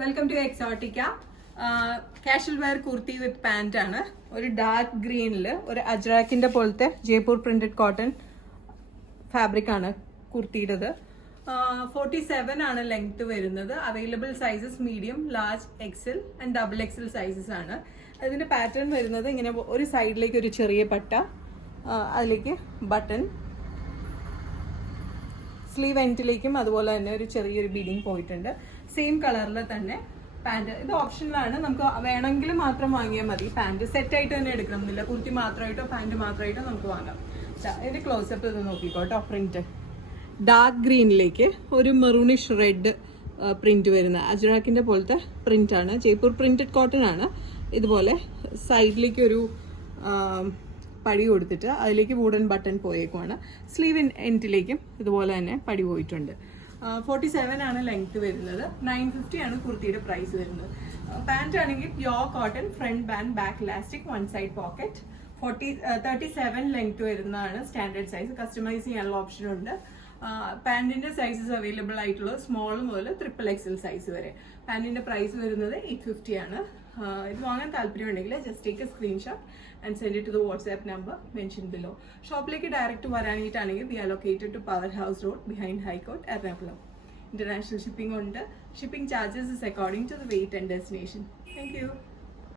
Welcome to Exotica. Casual wear kurti with pant ആണ്. ഒരു dark ഗ്രീനിൽ ഒരു അജ്രാക്കിന്റെ പോലത്തെ ജയ്പൂർ പ്രിന്റഡ് കോട്ടൺ ഫാബ്രിക് ആണ് കുർത്തിയുടേത്. 47 ആണ് ലെങ്ത് വരുന്നത്. Available sizes medium, large, Excel and double XL sizes ആണ്. അതിന്റെ പാറ്റേൺ വരുന്നത് ഇങ്ങനെ ഒരു സൈഡിലേക്ക് ഒരു ചെറിയ പട്ട, അതിലേക്ക് ബട്ടൺ, സ്ലീവ് എൻഡിലേക്കും അതുപോലെ തന്നെ ഒരു ചെറിയൊരു ബീഡിങ് പോയിട്ടുണ്ട്. സെയിം കളറിൽ തന്നെ പാൻറ്. ഇത് ഓപ്ഷനിലാണ്, നമുക്ക് വേണമെങ്കിൽ മാത്രം വാങ്ങിയാൽ മതി. പാൻറ് സെറ്റായിട്ട് തന്നെ എടുക്കണമെന്നില്ല. കുർത്തി മാത്രമായിട്ടോ പാൻറ് മാത്രമായിട്ടോ നമുക്ക് വാങ്ങാം. ഇതിന്റെ ക്ലോസപ്പ് ഇത് നോക്കിക്കോട്ടോ. പ്രിന്റ് ഡാർക്ക് ഗ്രീനിലേക്ക് ഒരു മെറൂണിഷ് റെഡ് പ്രിന്റ് വരുന്ന അജ്രാക്കിന്റെ പോലത്തെ പ്രിന്റ് ആണ്. ജയ്പൂർ പ്രിന്റഡ് കോട്ടൺ ആണ്. ഇതുപോലെ സൈഡിലേക്ക് ഒരു പടി കൊടുത്തിട്ട് അതിലേക്ക് വുഡൻ ബട്ടൺ പോയേക്കുവാണ്. സ്ലീവ് എൻഡിലേക്കും ഇതുപോലെ തന്നെ പടി പോയിട്ടുണ്ട്. 47 ആണ് ലെങ്ത് വരുന്നത്. 950 ആണ് കുർത്തിയുടെ പ്രൈസ് വരുന്നത്. പാൻറ് ആണെങ്കിൽ pure cotton, front band, back elastic, one side pocket. 37 length വരുന്നതാണ് സ്റ്റാൻഡേർഡ് സൈസ്. കസ്റ്റമൈസ് ചെയ്യാനുള്ള ഓപ്ഷൻ ഉണ്ട്. പാൻറിന്റെ സൈസസ് അവൈലബിൾ ആയിട്ടുള്ളത് സ്മോൾ മുതൽ XXL സൈസ് വരെ. പാൻറിന്റെ പ്രൈസ് വരുന്നത് 850 ആണ്. ഇത് വാങ്ങാൻ താല്പര്യമുണ്ടെങ്കിൽ just take a screenshot and send it to the WhatsApp number mention below. ഷോപ്പിലേക്ക് ഡയറക്റ്റ് വരാനായിട്ടാണെങ്കിൽ we are located to power house road behind high court, Ernakulam. International shipping ഉണ്ട്. Shipping charges is according to the weight and destination. Thank U.